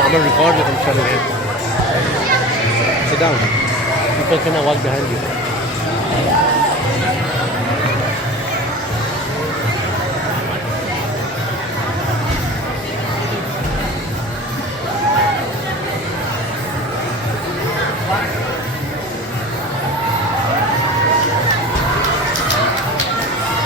I'm gonna record it and shut it in. Sit down. People cannot walk behind you.